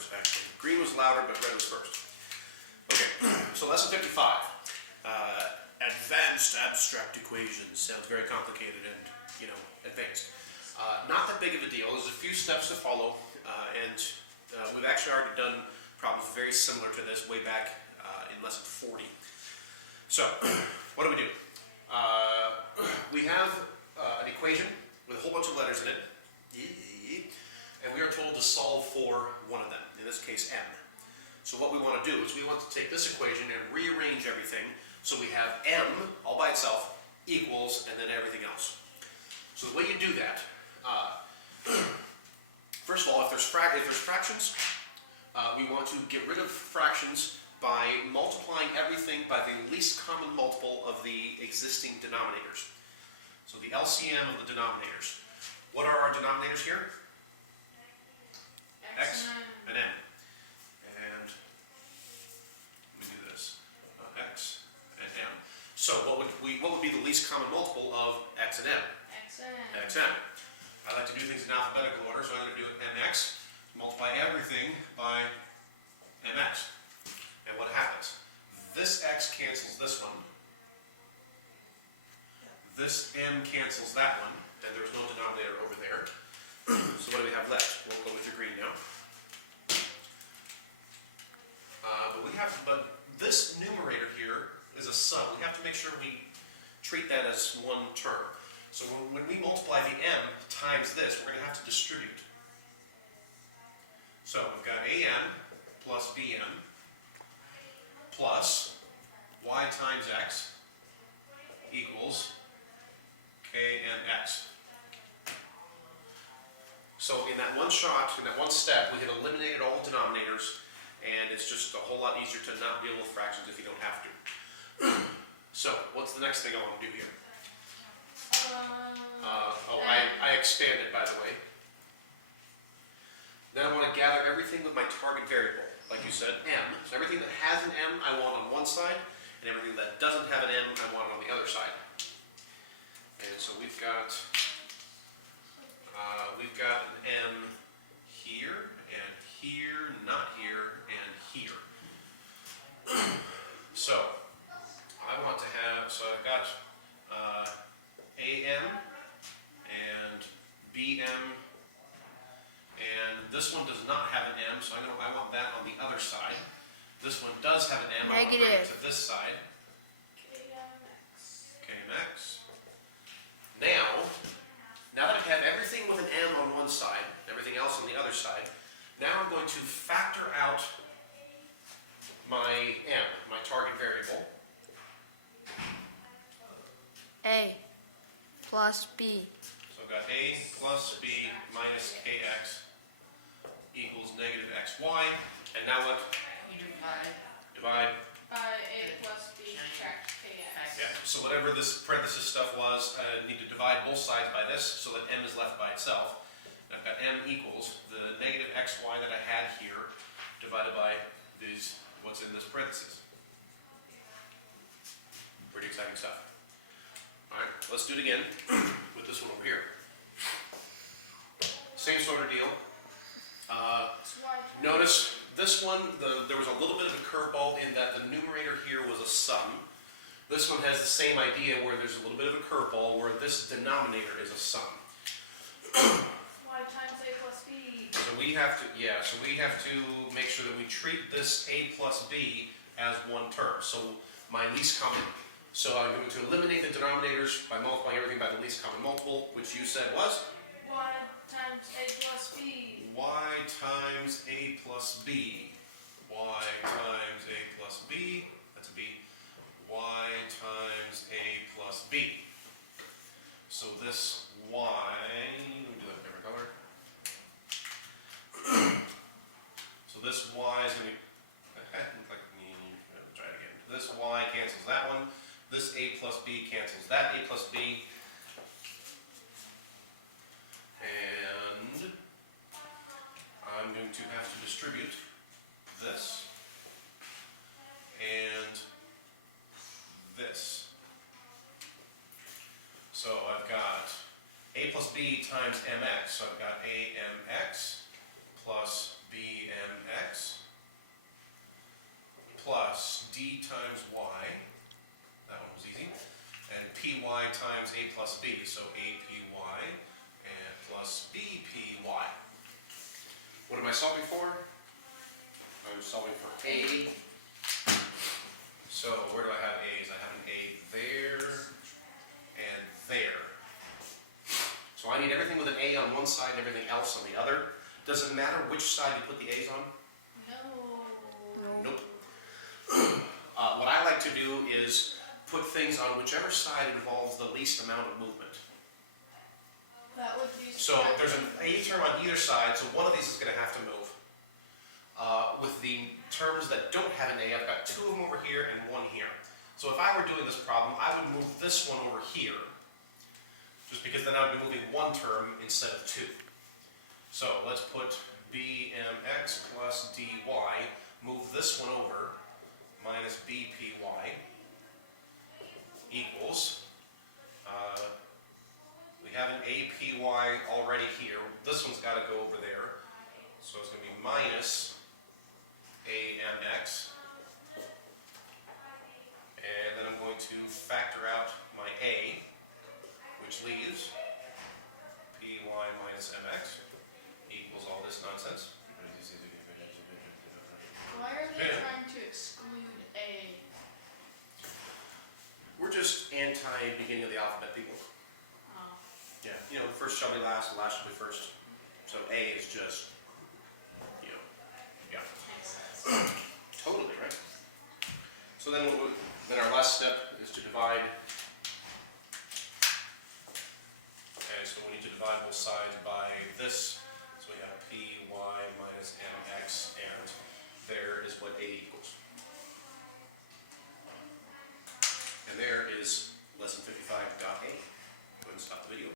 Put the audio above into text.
first, actually. Green was louder, but red was first. Okay, so lesson 55. Advanced abstract equations. Sounds very complicated and, advanced. Not that big of a deal. There's a few steps to follow, and we've actually already done problems very similar to this way back in lesson 40. So, what do? We have an equation with a whole bunch of letters in it, and we are told to solve for one of them, in this case m. So what we want to do is we want to take this equation and rearrange everything so we have m all by itself equals and then everything else. So the way you do that, first of all, if there's fractions, we want to get rid of fractions by multiplying everything by the least common multiple of the existing denominators. So the LCM of the denominators. What are our denominators here? X and m. And let me do this. X and m. So what would be the least common multiple of x and m? Xm. I like to do things in alphabetical order, so I'm going to do mx, multiply everything by mx. And what happens? This x cancels this one. This m cancels that one, and there's no denominator over there. So what do we have left? We'll go with the green now. But this numerator here is a sum. We have to make sure we treat that as one term. So when we multiply the m times this, we're going to have to distribute. So we've got am plus bm plus y times x equals kmx. So in that one shot, in that one step, we have eliminated all the denominators, and it's just a whole lot easier to not deal with fractions if you don't have to. So what's the next thing I want to do here? I expanded, by the way. Then I want to gather everything with my target variable. Like you said, m. So everything that has an m, I want on one side, and everything that doesn't have an m, I want on the other side. And so we've got an m here, and here, not here, and here. So I want to have, so I've got am and bm, and this one does not have an m, so I want that on the other side. This one does have an m, I want to bring it to this side. Kmx. Now that I have everything with an m on one side, everything else on the other side, now I'm going to factor out my m, my target variable. A plus b. So I've got a plus b minus kx equals negative xy. And now what? You divide Divide. By a plus b subtract kx. Yeah, so whatever this parenthesis stuff was, I need to divide both sides by this so that m is left by itself. And I've got m equals the negative xy that I had here divided by what's in this parenthesis. Pretty exciting stuff. Alright, let's do it again with this one over here. Same sort of deal. Notice this one, there was a little bit of a curveball in that the numerator here was a sum. This one has the same idea where there's a little bit of a curveball where this denominator is a sum. Y times a plus b. So we have to make sure that we treat this a plus b as one term. So my least common. So I'm going to eliminate the denominators by multiplying everything by the least common multiple, which you said was? Y times a plus b. Y times a plus b. Y times a plus b. That's a b. Y times a plus b. So this y, let me do that in a different color. So this y is going to be, try it again. This y cancels that one. This a plus b cancels that a plus b. And I'm going to have to distribute this and this. So I've got a plus b times mx. So I've got amx plus bmx plus d times y, that one was easy, and py times a plus b, so apy and plus bpy. What am I solving for? I'm solving for a. So where do I have a's? I have an a there and there. So I need everything with an a on one side and everything else on the other. Does it matter which side you put the a's on? No. Nope. What I like to do is put things on whichever side involves the least amount of movement. That would be. So there's an a term on either side, so one of these is going to have to move. With the terms that don't have an a, I've got two of them over here and one here. So if I were doing this problem, I would move this one over here, just because then I would be moving one term instead of two. So let's put bmx plus dy, move this one over, minus bpy equals, we have an apy already here. This one's got to go over there. So it's going to be minus amx. And then I'm going to factor out my a, which leaves py minus mx equals all this nonsense. Why are they trying to exclude A? We're just anti-beginning of the alphabet people. Oh. Yeah. You know, the first shall be last, the last shall be first. So A is just, you know, yeah. Makes sense. Totally, right? So then then our last step is to divide. Okay, so we need to divide both sides by this. So we have py minus mx, and there is what a equals. And there is lesson 55.a. Go ahead and stop the video.